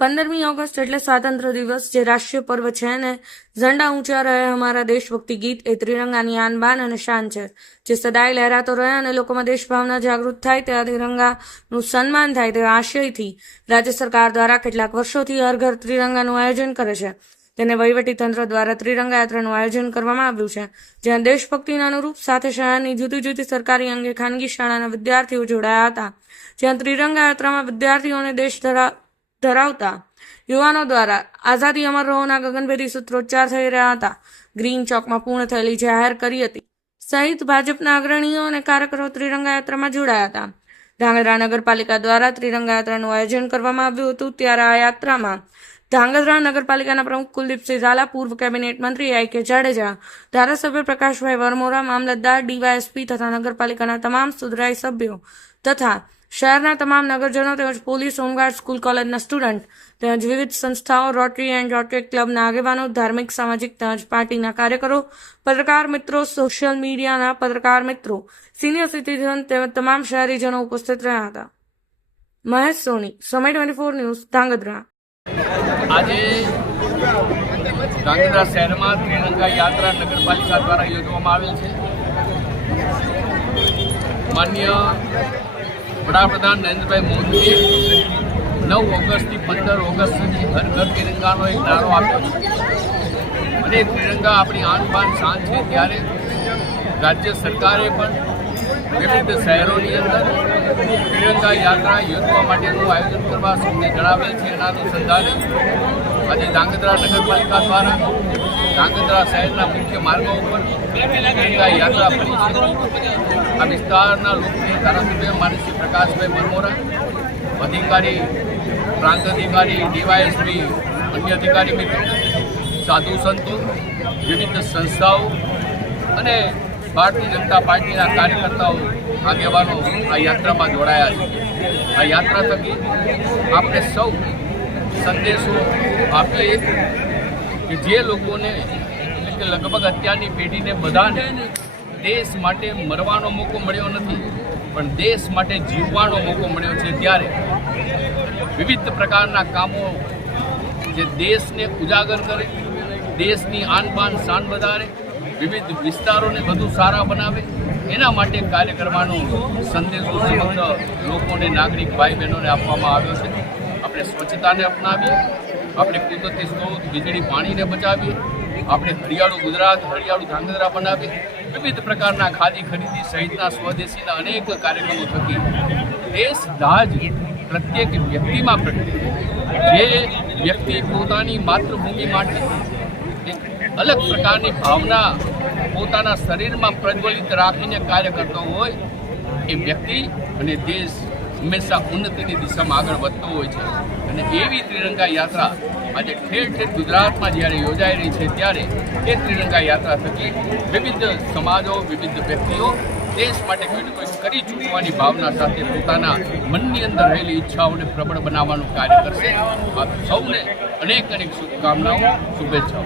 15મી August એટલે સ્વાતંત્ર્ય દિવસ, જે રાષ્ટ્રીય પર્વ છે ને ઝંડા ઊંચા રહે હમારા દેશભક્તિ ગીત એ ત્રિરંગાની આન બાન અને શાન છે, જે સદાય લહેરાતો રહે અને લોકોમાં દેશભાવના જાગૃત થાય, તે ત્રિરંગાનું સન્માન થાય તેવા આશયથી રાજ્ય સરકાર દ્વારા કેટલાક વર્ષોથી હર ઘર ત્રિરંગાનું આયોજન કરે છે. તેને વહીવટીતંત્ર દ્વારા ત્રિરંગા યાત્રાનું આયોજન કરવામાં આવ્યું છે, જ્યાં દેશભક્તિના અનુરૂપ સાથે શહેરની જુદી જુદી સરકારી અંગે ખાનગી શાળાના વિદ્યાર્થીઓ જોડાયા હતા, જ્યાં ત્રિરંગા યાત્રામાં વિદ્યાર્થીઓને દેશ ધરાવતા યુવાનો દ્વારા આઝાદી અમર રહોના ગગનભેદી સૂત્રોચ્ચાર થઈ રહ્યા હતા. ગ્રીન ચોકમાં પૂર્ણ થયેલી જાહેર કરી હતી સહિત ભાજપના અગ્રણીઓ અને કાર્યકરો ત્રિરંગા યાત્રામાં જોડાયા હતા. ધાંગધ્રા નગરપાલિકા દ્વારા ત્રિરંગા યાત્રાનું આયોજન કરવામાં આવ્યું હતું, ત્યારે આ યાત્રામાં ધાંગધ્રા નગરપાલિકાના પ્રમુખ કુલદીપસિંહ ઝાલા, પૂર્વ કેબિનેટ મંત્રી આઈ.કે. જાડેજા, ધારાસભ્ય પ્રકાશભાઈ વરમોરા, મામલતદાર, ડીવાયએસપી તથા નગરપાલિકાના તમામ સુધરાઈ સભ્યો તથા શહેરના તમામ નગરજનો તેમજ પોલીસ, હોમગાર્ડ, સ્કૂલ કોલેજના સ્ટુડન્ટ તેમજ વિવિધ સંસ્થાઓ, રોટરી એન્ડ રોટરી ક્લબના આગેવાનો, ધાર્મિક, સામાજિક તેમજ પાર્ટીના કાર્યકરો, પત્રકાર મિત્રો, સોશિયલ મીડિયાના પત્રકાર મિત્રો, સિનિયર સિટીઝન તેમજ તમામ શહેરીજનો ઉપસ્થિત રહ્યા હતા. મહેશ સોની, સમય 24 ન્યૂઝ, ધાંગધ્રા. આજે ધાંગધ્રા શહેરમાં ત્રિરંગા યાત્રા નગરપાલિકા દ્વારા યોજવામાં આવેલ છે. માન્ય વડાપ્રધાન નરેન્દ્રભાઈ મોદીએ 9 ઓગસ્ટથી 15 ઓગસ્ટ સુધી હર ઘર તિરંગાનો એક નારો આપ્યો છે અને ત્રિરંગા આપણી આન બાન શાન છે. ત્યારે રાજ્ય સરકારે પણ વિવિધ શહેરોની અંદર ત્રિરંગા યાત્રા યોજવા માટેનું આયોજન કરવા સૌને જણાવેલ છે. એના અનુસંધાને આજે ધાંગધ્રા નગરપાલિકા દ્વારા ધાંગધ્રા શહેરના મુખ્ય માર્ગો ઉપર ત્રિરંગા યાત્રા ફરી છે. આ વિસ્તારના લોકપ્રિય ધારાસભ્ય માનસી પ્રકાશભાઈ વરમોરા, અધિકારી, પ્રાંત અધિકારી, ડીવાયએસપી, અન્ય અધિકારી મિત્રો, સાધુ સંતો, વિવિધ સંસ્થાઓ અને ભારતીય જનતા પાર્ટીના કાર્યકર્તાઓ, આગેવાનો આ યાત્રામાં જોડાયા છે. આ યાત્રા થકી આપણે સૌ સંદેશો આપીએ કે જે લોકોને એટલે કે લગભગ અત્યારની પેઢીને બધાને દેશ માટે મરવાનો મોકો મળ્યો નથી, પણ દેશ માટે જીવવાનો મોકો મળ્યો છે. ત્યારે વિવિધ પ્રકારના કામો જે દેશને ઉજાગર કરે, દેશની આન બાન શાન વધારે, વિવિધ વિસ્તારોને વધુ સારા બનાવે, એના માટે કાર્ય કરવાનો સંદેશો સમગ્ર લોકોને, નાગરિક ભાઈ બહેનોને આપવામાં આવ્યો છે. આપણે સ્વચ્છતાને અપનાવીએ, આપણે કુદરતી સ્ત્રોત વીજળી પાણીને બચાવીએ, આપણે હરિયાળું ગુજરાત, હરિયાળું ધાંગધ્રા બનાવીએ. વિવિધ પ્રકારના ખાદી ખરીદી સહિતના સ્વદેશીના અનેક કાર્યક્રમો થકી દેશ દાજ પ્રત્યેક વ્યક્તિમાં પ્રત્યે જે વ્યક્તિ પોતાની માતૃભૂમિ માટે એક અલગ પ્રકારની ભાવના પોતાના શરીરમાં પ્રજ્વલિત રાખીને કાર્ય કરતો હોય, એ વ્યક્તિ અને દેશ હંમેશા ઉન્નતિની દિશામાં આગળ વધતો હોય છે. અને એવી ત્રિરંગા યાત્રા આજે ઠેર ઠેર ગુજરાતમાં જ્યારે યોજાઈ રહી છે, ત્યારે એ ત્રિરંગા યાત્રા થકી વિવિધ સમાજો, વિવિધ વ્યક્તિઓ દેશ માટે કોઈ કોઈ કરી ચૂકવાની ભાવના સાથે પોતાના મનની અંદર રહેલી ઈચ્છાઓને પ્રબળ બનાવવાનું કાર્ય કરશે. આપ સૌને અનેક અનેક શુભકામનાઓ, શુભેચ્છાઓ.